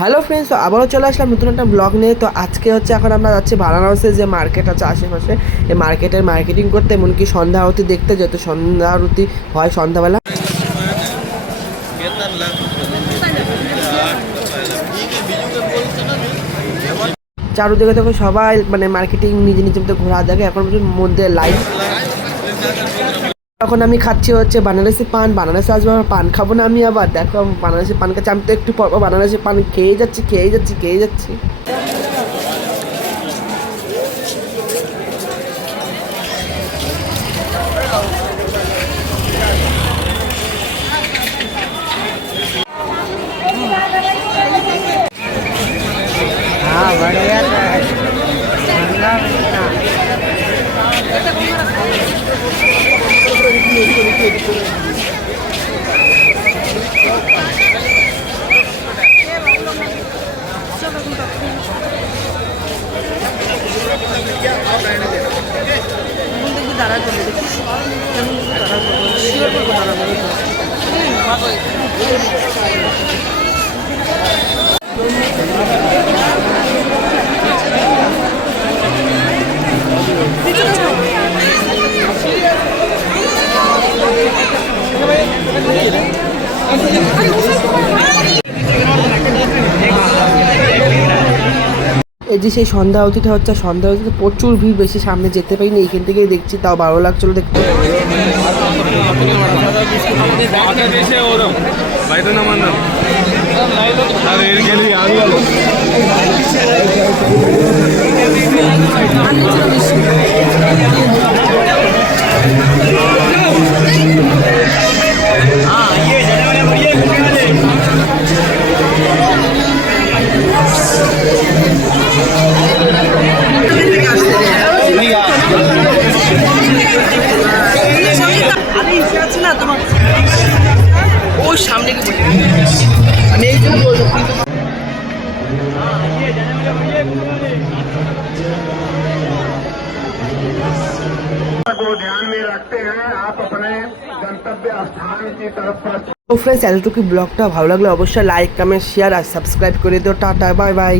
Hello friends, তো আবারও চলে আসলাম নতুন একটা ব্লগ নিয়ে। তো আজকে হচ্ছে এখন আমরা যাচ্ছি বারাণসীর যে মার্কেট আছে আশেপাশে, এই মার্কেটের মার্কেটিং করতে, এমনকি সন্ধ্যা আরতি দেখতে, যেহেতু সন্ধ্যা আরতি হয় সন্ধ্যাবেলা। চারুদিকে দেখো সবাই মানে মার্কেটিং নিজে নিজের মধ্যে ঘোরা দেখে, এখন মধ্যে লাইট। এখন আমি খাচ্ছি হচ্ছে বানারসি পান। বানারসি আসবো, আমার পান খাবো না আমি আবার? দেখো বানারসি পান খাচ্ছি, আমি তো একটু পর বানারসি পান খেয়ে যাচ্ছি। हाँ बढ़िया দাঁড়া চলে দেখিস এই যে সেই সন্ধ্যা আরতিটা হচ্ছে, সন্ধ্যা আরতিতে প্রচুর ভিড়, বেশি সামনে যেতে পারিনি, এইখান থেকেই দেখছি, তাও ভালো লাগছিল দেখতে। ওই সামনে কি আমি এই জন্য को ध्यान में रखते हैं आप अपने गंतव्य स्थान की तरफ। তো ফ্রেন্ডস, এতটুকু ব্লগটা ভালো লাগলে অবশ্যই লাইক, কমেন্ট, শেয়ার আর সাবস্ক্রাইব করে দিও। Tata, bye bye.